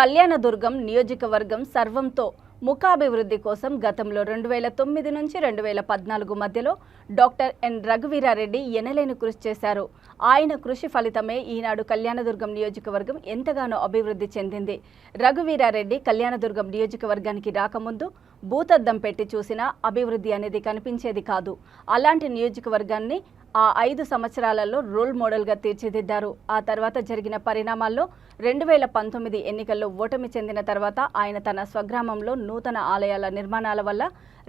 కళ్యాణదుర్గం నియోజకవర్గం సర్వంతో ముఖాభివృద్ధి కోసం గతంలో 2009 నుంచి 2014 మధ్యలో డాక్టర్ ఎన్ రఘువీరారెడ్డి ఎనలేని కృషి చేశారు. ఆయన కృషి ఫలితమే ఈనాడు కళ్యాణదుర్గం నియోజకవర్గం ఎంతగానో అభివృద్ధి చెందింది. రఘువీరారెడ్డి కళ్యాణదుర్గం నియోజకవర్గానికి రాకముందు భూతద్దం పెట్టి చూసినా అభివృద్ధి అనేది కనిపించేది కాదు. అలాంటి నియోజకవర్గాన్ని ఆ 5 సంవత్సరాలలో రోల్ మోడల్గా తీర్చిదిద్దారు. ఆ తర్వాత జరిగిన పరిణామాల్లో 2019 ఎన్నికల్లో ఓటమి చెందిన తర్వాత ఆయన తన స్వగ్రామంలో నూతన ఆలయాల నిర్మాణాల వల్ల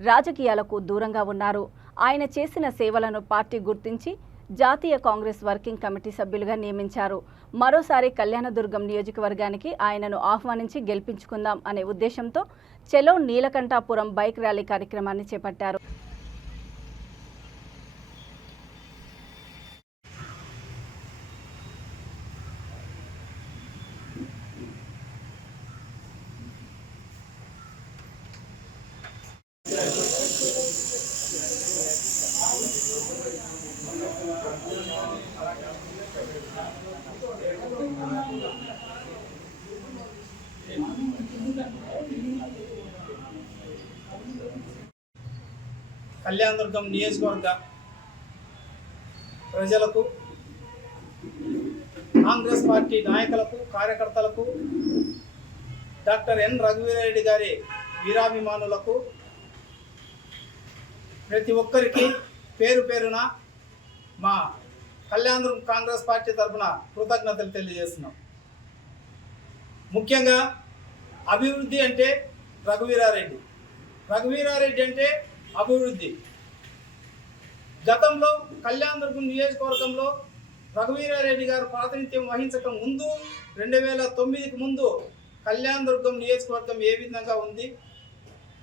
రాజకీయాలకు దూరంగా ఉన్నారు. ఆయన చేసిన సేవలను పార్టీ గుర్తించి జాతీయ కాంగ్రెస్ వర్కింగ్ కమిటీ సభ్యులుగా నియమించారు. మరోసారి కళ్యాణదుర్గం నియోజకవర్గానికి ఆయనను ఆహ్వానించి గెలిపించుకుందాం అనే ఉద్దేశంతో చెలో నీలకంఠాపురం బైక్ ర్యాలీ కార్యక్రమాన్ని చేపట్టారు. కళ్యాణదుర్గం నియోజకవర్గ ప్రజలకు, కాంగ్రెస్ పార్టీ నాయకులకు, కార్యకర్తలకు, డాక్టర్ ఎన్ రఘువీరారెడ్డి గారి వీరాభిమానులకు ప్రతి ఒక్కరికి పేరు పేరున మా కళ్యాణదుర్గం కాంగ్రెస్ పార్టీ తరఫున కృతజ్ఞతలు తెలియజేస్తున్నాం. ముఖ్యంగా అభివృద్ధి అంటే రఘువీరారెడ్డి, రఘువీరారెడ్డి అంటే అభివృద్ధి. గతంలో కళ్యాణదుర్గం నియోజకవర్గంలో రఘువీరారెడ్డి గారు ప్రాతినిధ్యం వహించక ముందు 2009కి ముందు కళ్యాణదుర్గం నియోజకవర్గం ఏ విధంగా ఉంది,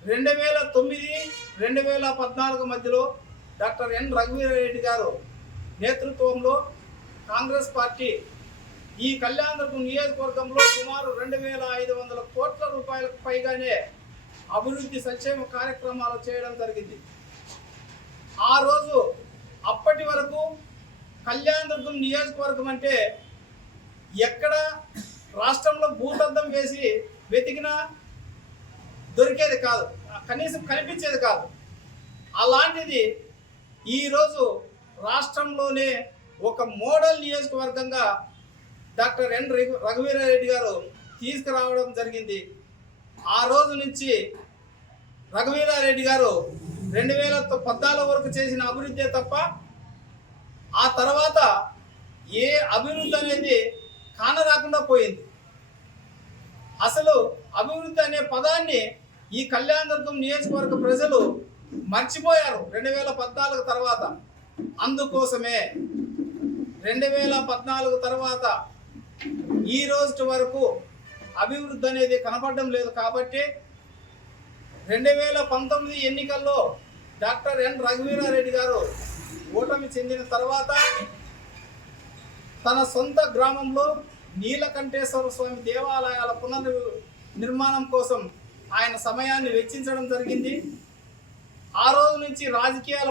2009, 2014 మధ్యలో డాక్టర్ ఎన్ రఘువీరారెడ్డి గారు నేతృత్వంలో కాంగ్రెస్ పార్టీ ఈ కళ్యాణదుర్గం నియోజకవర్గంలో సుమారు 2500 కోట్ల రూపాయలకు పైగానే అభివృద్ధి సంక్షేమ కార్యక్రమాలు చేయడం జరిగింది. ఆ రోజు అప్పటి వరకు కళ్యాణదుర్గం నియోజకవర్గం అంటే ఎక్కడ రాష్ట్రంలో భూతద్దం వేసి వెతికినా దొరికేది కాదు, కనీసం కనిపించేది కాదు. అలాంటిది ఈరోజు రాష్ట్రంలోనే ఒక మోడల్ నియోజకవర్గంగా డాక్టర్ ఎన్ రఘువీరారెడ్డి గారు తీసుకురావడం జరిగింది. ఆ రోజు నుంచి రఘువీరారెడ్డి గారు 2014 వరకు చేసిన అభివృద్ధి తప్ప ఆ తర్వాత ఏ అభివృద్ధి అనేది కానరాకుండా పోయింది. అసలు అభివృద్ధి అనే పదాన్ని ఈ కళ్యాణదుర్గం నియోజకవర్గ ప్రజలు మర్చిపోయారు 2014 తర్వాత. అందుకోసమే 2014 తర్వాత ఈ రోజు వరకు అభివృద్ధి అనేది కనపడడం లేదు. కాబట్టి 2019 ఎన్నికల్లో డాక్టర్ ఎన్ రఘువీరారెడ్డి గారు ఓటమి చెందిన తర్వాత తన సొంత గ్రామంలో నీలకంఠేశ్వర స్వామి దేవాలయాల పునర్నిర్మాణం కోసం ఆయన సమయాన్ని వెచ్చించడం జరిగింది. ఆ రోజు నుంచి రాజకీయాల